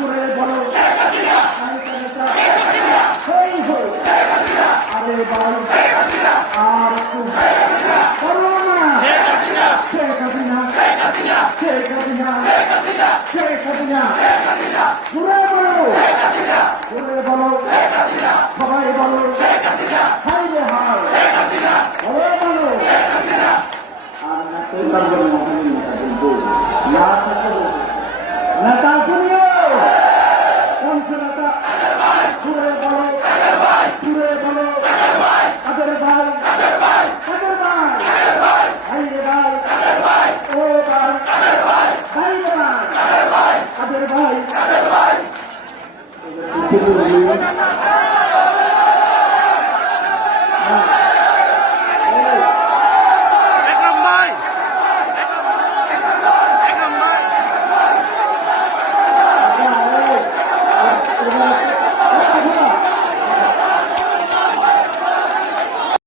করে বলো আরে বল আর করো না শেখ হাসিনা শেখ সবাই বলো হাইলে que dormiu.